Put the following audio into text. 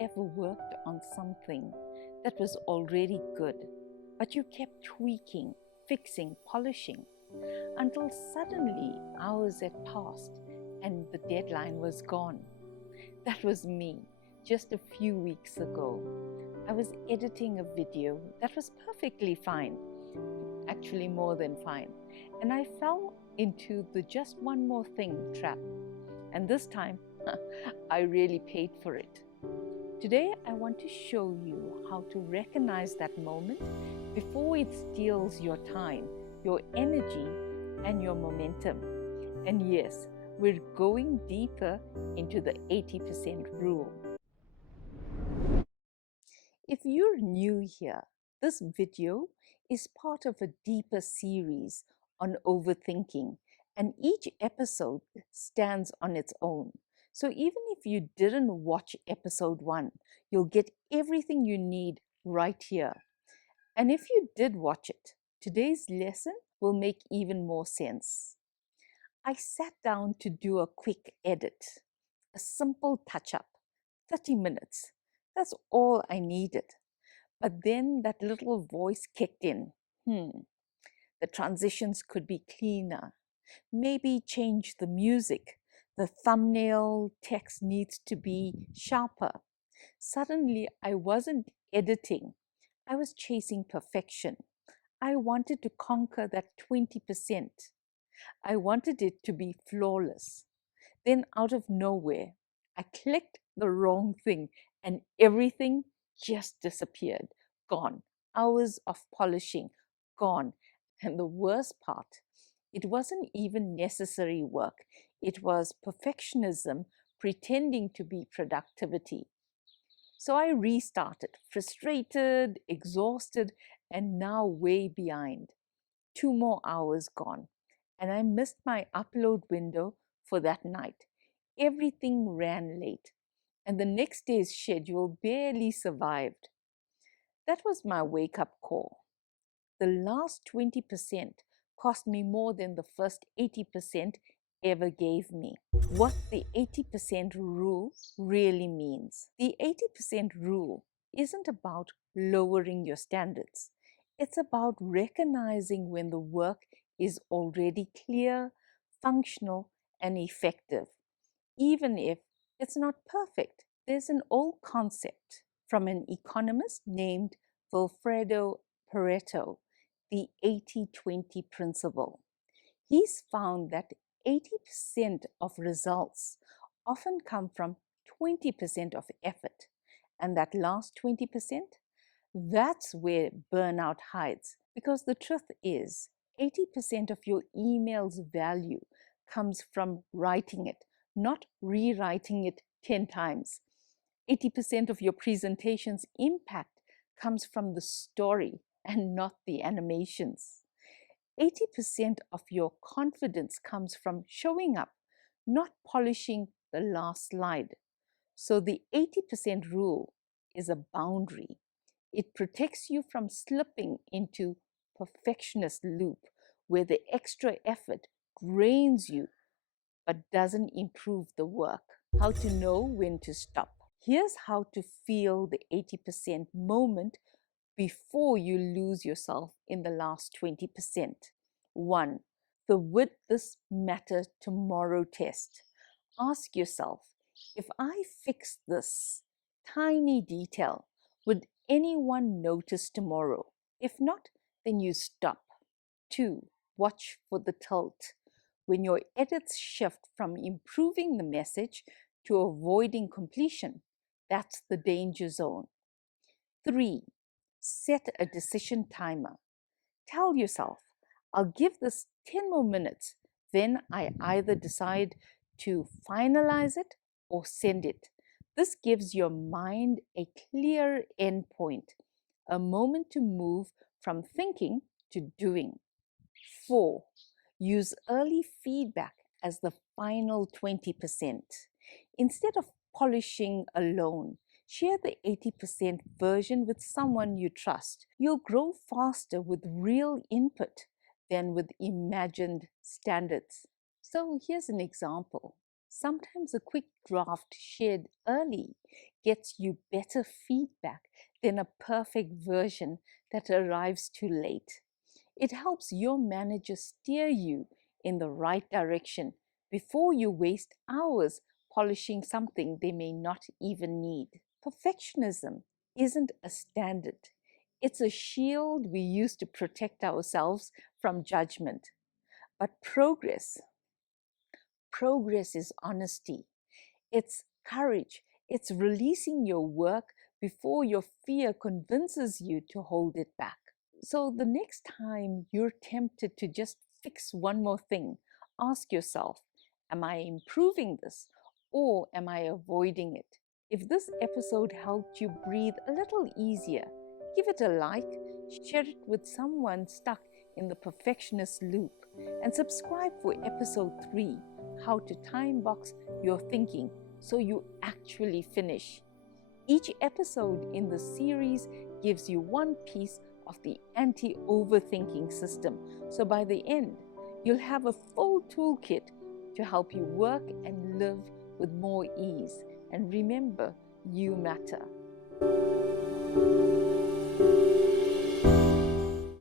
ever worked on something that was already good, but you kept tweaking, fixing, polishing until suddenly hours had passed and the deadline was gone? That was me just a few weeks ago. I was editing a video that was perfectly fine, actually more than fine, and I fell into the just one more thing trap. And this time, I really paid for it. Today, I want to show you how to recognize that moment before it steals your time, your energy, and your momentum. And yes, we're going deeper into the 80% rule. If you're new here, this video is part of a deeper series on overthinking, and each episode stands on its own. So even if you didn't watch episode 1, you'll get everything you need right here. And if you did watch it, today's lesson will make even more sense. I sat down to do a quick edit, a simple touch-up, 30 minutes. That's all I needed. But then that little voice kicked in. The transitions could be cleaner. Maybe change the music. The thumbnail text needs to be sharper. Suddenly, I wasn't editing. I was chasing perfection. I wanted to conquer that 20%. I wanted it to be flawless. Then out of nowhere, I clicked the wrong thing and everything just disappeared. Gone. Hours of polishing, gone. And the worst part, it wasn't even necessary work. It was perfectionism pretending to be productivity. So I restarted, frustrated, exhausted, and now way behind. 2 more hours gone, and I missed my upload window for that night. Everything ran late, and the next day's schedule barely survived. That was my wake-up call. The last 20% cost me more than the first 80% ever gave me. What the 80% rule really means. The 80% rule isn't about lowering your standards. It's about recognizing when the work is already clear, functional, and effective, even if it's not perfect. There's an old concept from an economist named Wilfredo Pareto, the 80-20 principle. He's found that 80% of results often come from 20% of effort, and that last 20%, that's where burnout hides. Because the truth is, 80% of your email's value comes from writing it, not rewriting it 10 times. 80% of your presentation's impact comes from the story and not the animations. 80% of your confidence comes from showing up, not polishing the last slide. So the 80% rule is a boundary. It protects you from slipping into perfectionist loop where the extra effort drains you but doesn't improve the work. How to know when to stop. Here's how to feel the 80% moment before you lose yourself in the last 20%. 1. The would this matter tomorrow test. Ask yourself, if I fix this tiny detail, would anyone notice tomorrow? If not, then you stop. 2. Watch for the tilt. When your edits shift from improving the message to avoiding completion, that's the danger zone. 3. Set a decision timer. Tell yourself, I'll give this 10 more minutes, then I either decide to finalize it or send it. This gives your mind a clear endpoint, a moment to move from thinking to doing. 4. Use early feedback as the final 20%. Instead of polishing alone, share the 80% version with someone you trust. You'll grow faster with real input than with imagined standards. So here's an example. Sometimes a quick draft shared early gets you better feedback than a perfect version that arrives too late. It helps your manager steer you in the right direction before you waste hours polishing something they may not even need. Perfectionism isn't a standard. It's a shield we use to protect ourselves from judgment. But progress is honesty. It's courage. It's releasing your work before your fear convinces you to hold it back. So the next time you're tempted to just fix one more thing, ask yourself, am I improving this or am I avoiding it? If this episode helped you breathe a little easier, give it a like, share it with someone stuck in the perfectionist loop, and subscribe for episode 3, how to time box your thinking so you actually finish. Each episode in the series gives you one piece of the anti-overthinking system. So by the end, you'll have a full toolkit to help you work and live with more ease. And remember, you matter.